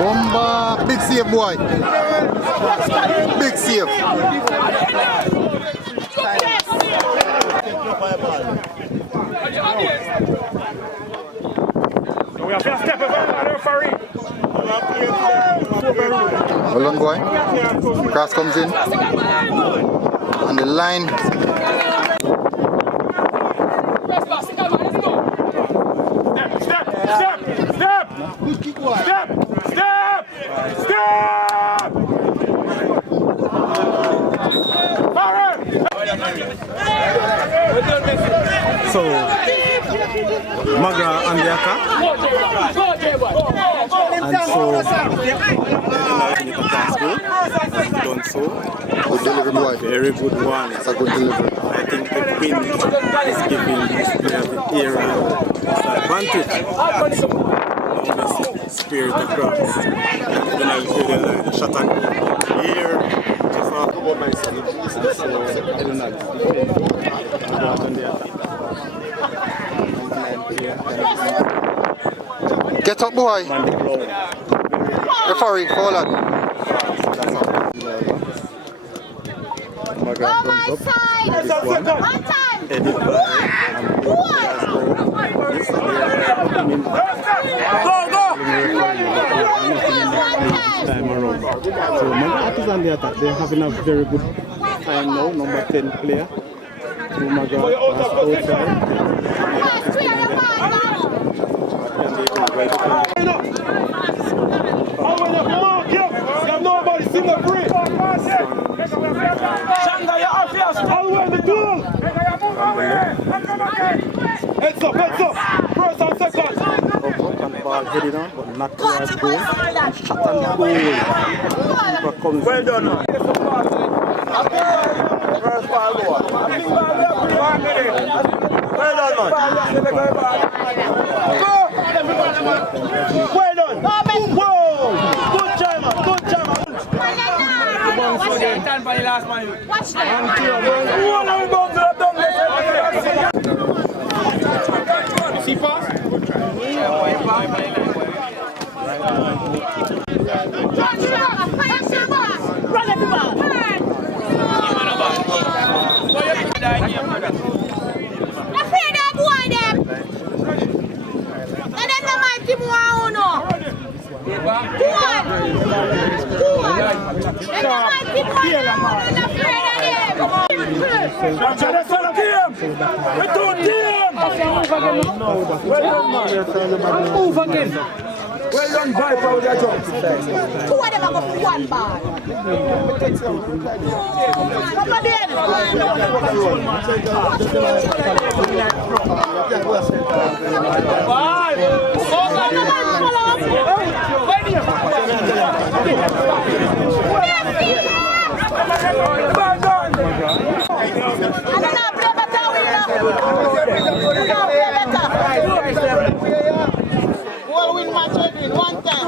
Bomba, big save boy. Big save. We have to step over referee. Hold on, boy. Cross comes in. On the line. So, McGrath on the attack. And so, done so. Good delivery, boy. Very good one. That's a good delivery. I think the win is giving this player the era advantage. Now we see spirit across. Then I feel the shot and here. Just off about my son. And so, Edwin on the attack. Get up, boy. Referee, hold on. Go my side! One time! Time around. So McGrath is on the attack. They're having a very good time now. Number 10 player. So McGrath pass Nobody sing the free. Shanga, you're off here. All the way in the duel. Heads up. First and second. and ball headed on, but not towards goal. Shot and goal. Well done. First ball goal. Well done, man. Go! Well done. Whoa! Good try, man. Good try, man. Watch that. See pass? Run at the ball. Not fair that boy them. And then the man team want no. Go on. And the man team want not fair that them. That's all of them. We do team. Move again. Well done, Viper, with that job. Two of them have got one ball. Come on, then. We'll win match Edwin one time.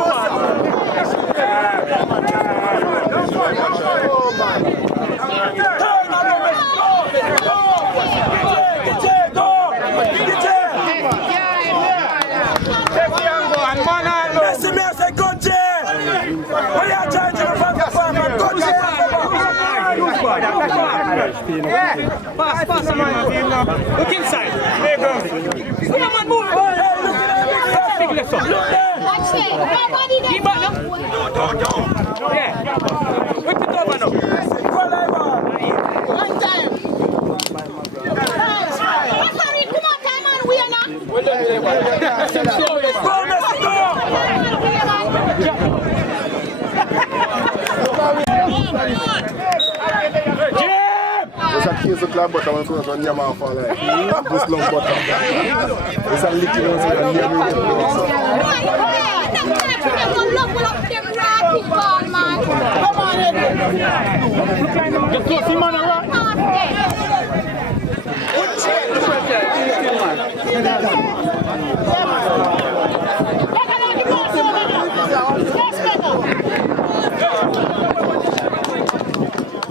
Pass, man. Look inside. There goes. Come on, move. Big left up. Watch it. Nobody there. Keep back now. Yeah. Put it over now. One time. Referee, come on, time on. We are not. a case of club butter when it's on your mouth for like this long butter. It's a little one so you're near me. Come on, Edwin. Just go see man around.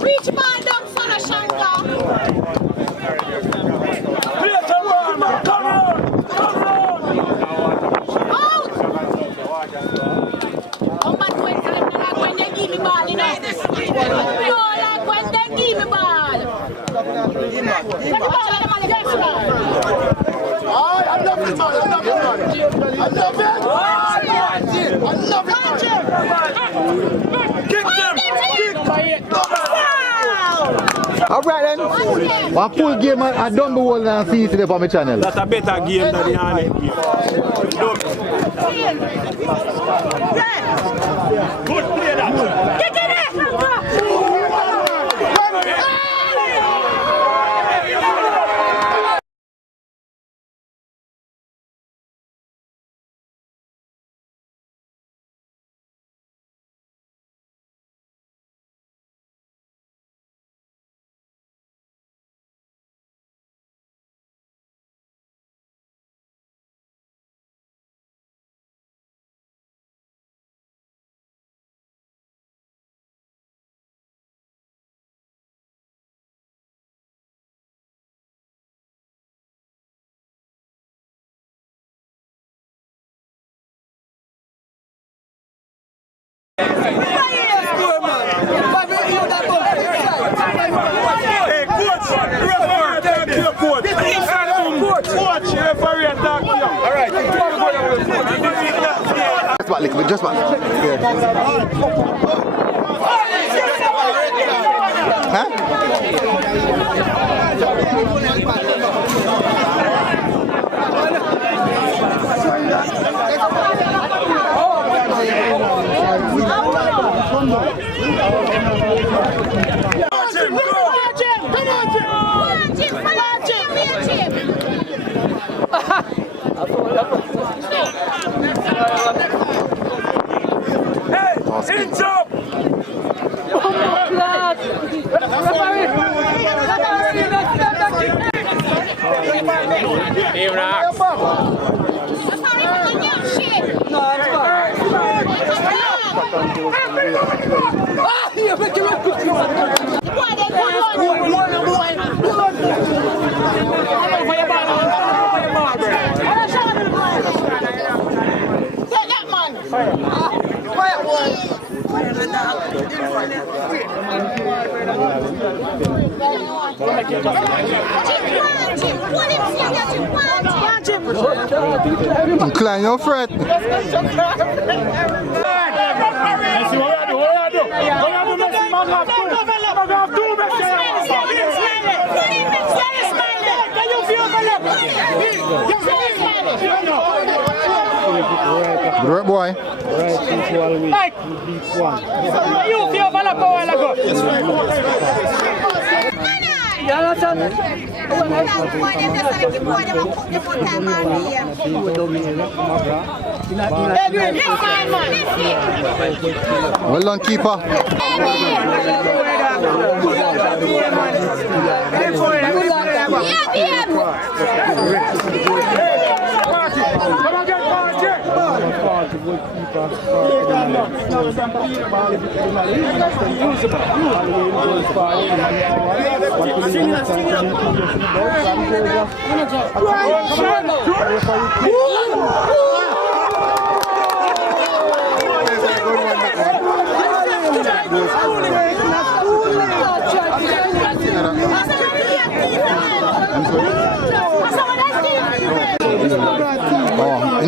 Reach man down, son of Shanga. Come on. Out. Oh, man, when they give me ball, you know. No, like when they give me ball. I love it, man. I love it, man. I love it. I love it. Alright then. One full game I done the whole and see it today for my channel. That's a better game than the Arnett game. Good play that. Get in there. Just back. Huh? Hands up! Incline your fret. Good boy. Mike, you feel for the power to go. Edwin, well done, keeper.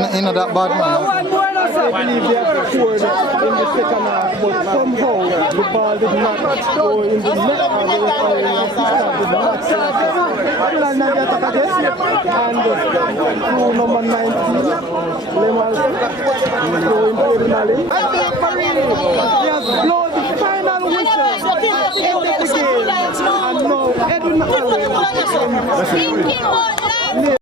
In that bad man. I believe they have scored in the second half, but somehow the ball did not go in the net and the referee did not start. England now attack again and through number 19, Lemals going diagonally. He has blown the final whistle in the game and now Edwin Thinking more life.